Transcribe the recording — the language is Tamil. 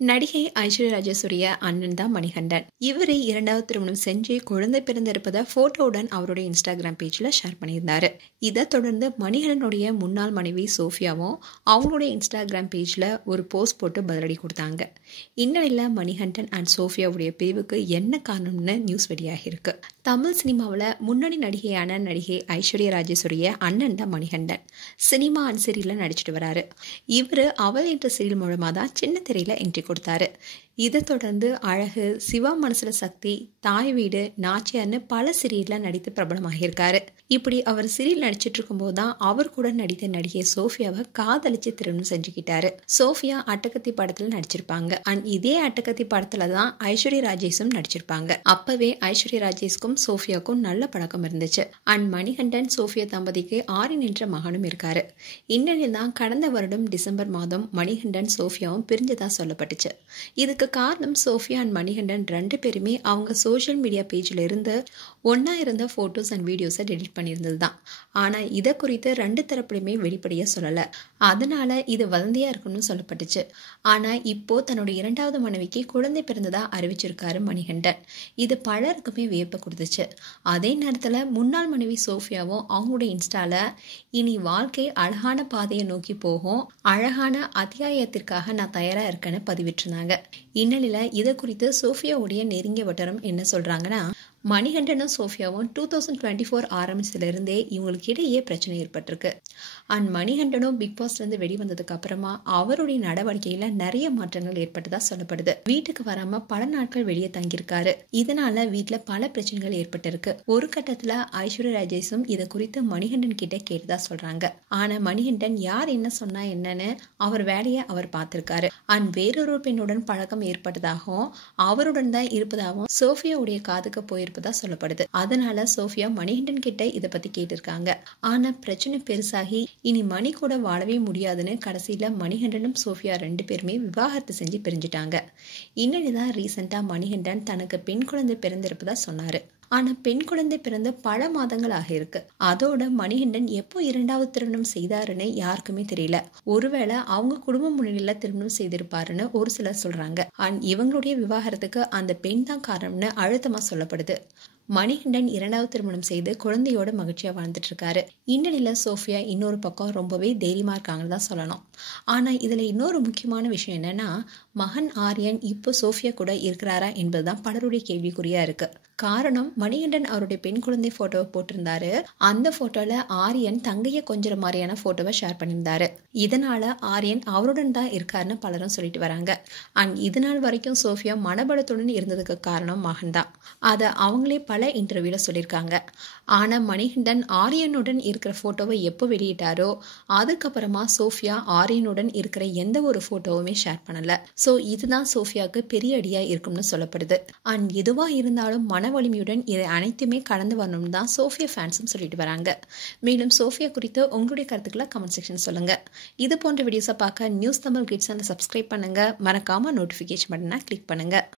நடிகை ஐஸ்வர்யா ராஜேஸ்வரிய அண்ணன் தான் மணிகண்டன். இவரு 2வது திருமணம் செஞ்சு குழந்தை பிறந்திருப்பதை போட்டோவுடன் அவருடைய இன்ஸ்டாகிராம் பேஜ்ல ஷேர் பண்ணியிருந்தாரு. இதை தொடர்ந்து மணிகண்டனுடைய முன்னாள் மனைவி சோஃபியாவும் அவங்களுடைய இன்ஸ்டாகிராம் பேஜ்ல ஒரு போஸ்ட் போட்டு பதிலடி கொடுத்தாங்க. இந்நிலையில் மணிகண்டன் அண்ட் சோஃபியாவுடைய பிரிவுக்கு என்ன காரணம்னு நியூஸ் வெளியாகி இருக்கு. தமிழ் சினிமாவில் முன்னணி நடிகையான நடிகை ஐஸ்வர்யா ராஜேஸ்வரிய அண்ணன் தான் மணிகண்டன். சினிமா அண்ட் சீரியலில் நடிச்சிட்டு வராரு. இவர் அவள் என்ற சீரியல் மூலமாக தான் சின்ன திரையில என்ட்ரி கொடுத்தாரு. இதை தொடர்ந்து அழகு, சிவா மனசுல சக்தி, தாய் வீடு, நாச்சியார்னு பல சீரியல்ல நடித்து பிரபலமாகியிருக்காரு. இப்படி அவர் சீரியல் நடிச்சிட்டு இருக்கும்போது தான் அவர் கூட நடித்த நடிகை சோஃபியாவை காதலிச்சு திருமணம் செஞ்சுக்கிட்டாரு. சோஃபியா அட்டகத்தி படத்துல நடிச்சிருப்பாங்க. அண்ட் இதே அட்டகத்தி படத்துல தான் ஐஸ்வர்யா ராஜேஷும் நடிச்சிருப்பாங்க. அப்பவே ஐஸ்வர்யா ராஜேஷ்க்கும் சோஃபியாவுக்கும் நல்ல பழக்கம் இருந்துச்சு. அண்ட் மணிகண்டன் சோஃபியா தம்பதிக்கு ஆரியன் என்ற மகனும் இருக்காரு. இந்நிலையில் தான் கடந்த வருடம் டிசம்பர் மாதம் மணிகண்டன் சோஃபியாவும் பிரிஞ்சதா சொல்லப்பட்டுச்சு. இதுக்கு காரணம் சோஃபியா அண்ட் மணிகண்டன் 2 பேருமே அவங்க சோஷியல் மீடியா பேஜ்ல இருந்து ஒன்னா இருந்த போட்டோஸ் அண்ட் வீடியோஸை டெலிட் பண்ணியிருந்தது தான். ஆனா இதை குறித்து 2 தரப்புலையுமே வெளிப்படையா சொல்லல. அதனால இது வதந்தியா இருக்குன்னு சொல்லப்பட்டுச்சு. ஆனா இப்போ தன்னுடைய 2வது மனைவிக்கு குழந்தை பிறந்ததா அறிவிச்சிருக்காரு மணிகண்டன். இது பலருக்குமே வியப்பை கொடுத்துச்சு. அதே நேரத்துல முன்னாள் மனைவி சோஃபியாவும் அவங்களுடைய இன்ஸ்டால இனி வாழ்க்கை அழகான பாதையை நோக்கி போகும், அழகான அத்தியாயத்திற்காக நான் தயாரா இருக்கேன்னு பதிவிட்டிருந்தாங்க. இந்நிலையில இதை குறித்து சோஃபியாவுடைய நெருங்கிய வட்டாரம் என்ன சொல்றாங்கன்னா, மணிகண்டனும் சோஃபியாவும் 2024 ஆரம்பிச்சதுல இருந்தே இவங்களுக்கு இடையே பிரச்சனை ஏற்பட்டிருக்கு. அண்ட் மணிகண்டனும் பிக் பாஸ்ல இருந்து வெளிவந்ததுக்கு அப்புறமா அவருடைய நடவடிக்கையில நிறைய மாற்றங்கள் ஏற்பட்டதா சொல்லப்படுது. வீட்டுக்கு வராம பல நாட்கள் வெளியே தங்கியிருக்காரு. இதனால வீட்டுல பல பிரச்சனைகள் ஏற்பட்டிருக்கு. ஒரு கட்டத்துல ஐஸ்வர்யா ராஜேஷும் இதை குறித்து மணிகண்டன் கிட்ட கேட்டதா சொல்றாங்க. ஆனா மணிகண்டன் யார் என்ன சொன்னா என்னன்னு அவர் வேலையை அவர் பார்த்திருக்காரு. அண்ட் வேறொரு பெண்ணுடன் பழக்கம் ஏற்பட்டதாகவும் அவருடன் தான் இருப்பதாகவும் சோஃபியாவுடைய காதுக்கு போயிருப்பதா சொல்லப்படுது. அதனால சோஃபியா மணிகண்டன் கிட்ட இதை பத்தி கேட்டிருக்காங்க. ஆனா பிரச்சனை பெருசாகி இனி மணி கூட வாழவே முடியாதுன்னு கடைசியில மணிகண்டனும் சோஃபியா 2 பேருமே விவாகரத்து செஞ்சு பிரிஞ்சுட்டாங்க. இந்நிலைதான் ரீசெண்டா மணிகண்டன் தனக்கு பெண் குழந்தை பிறந்திருப்பதா சொன்னாரு. ஆனா பெண் குழந்தை பிறந்து பல மாதங்கள் ஆகியிருக்கு. அதோட மணிகண்டன் எப்போ 2வது திருமணம் செய்தாருன்னு யாருக்குமே தெரியல. ஒருவேளை அவங்க குடும்ப முன்னிலையில திருமணம் செய்திருப்பாருன்னு ஒரு சிலர் சொல்றாங்க. அண்ட் இவங்களுடைய விவாகரத்துக்கு அந்த பெண் தான் காரணம்னு அழுத்தமா சொல்லப்படுது. மணிகண்டன் 2வது திருமணம் செய்து குழந்தையோட மகிழ்ச்சியா வாழ்ந்துட்டு இருக்காரு. இந்நிலையில சோஃபியா இன்னொரு பக்கம் ரொம்பவே தைரியமா இருக்காங்கன்னு தான் சொல்லணும். ஆனா இதுல இன்னொரு முக்கியமான விஷயம் என்னன்னா, மகன் ஆரியன் இப்போ சோஃபியா கூட இருக்கிறாரா என்பதுதான் பலருடைய கேள்விக்குறியா இருக்கு. காரணம், மணிகண்டன் அவருடைய பெண் குழந்தை போட்டோவை போட்டிருந்தாரு. அந்த போட்டோல ஆரியன் தங்கைய கொஞ்சற மாதிரியான போட்டோவை ஷேர் பண்ணியிருந்தாரு. இதனால ஆரியன் அவருடன் தான் இருக்காருன்னு பலரும் சொல்லிட்டு வராங்க. அண்ட் இதனால் வரைக்கும் சோஃபியா மனபலத்துடன் இருந்ததுக்கு காரணம் மகன் தான். அதை அவங்களே பல இன்டர்வியூல சொல்லியிருக்காங்க. ஆனா மணிகண்டன் ஆரியனுடன் இருக்கிற போட்டோவை எப்போ வெளியிட்டாரோ அதுக்கப்புறமா சோஃபியா ஆரியனுடன் இருக்கிற எந்த ஒரு போட்டோவுமே ஷேர் பண்ணல. சோ இதுதான் சோஃபியாவுக்கு பெரிய அடியா இருக்கும்னு சொல்லப்படுது. அண்ட் எதுவா இருந்தாலும் மன வலிமையுடன் இதை அனைத்துமே கடந்து வரணும்னு தான் சோஃபியா ஃபேன்ஸும் சொல்லிட்டு வராங்க. மேலும் சோஃபியா குறித்து உங்களுடைய கருத்துக்களை கமெண்ட் செக்ஷன் சொல்லுங்க. இது போன்ற வீடியோஸை பார்க்க நியூஸ் தமிழ் கிட்ஸ் சேனலை சப்ஸ்கிரைப் பண்ணுங்க. மறக்காம நோட்டிஃபிகேஷன் பட்டனை கிளிக் பண்ணுங்க.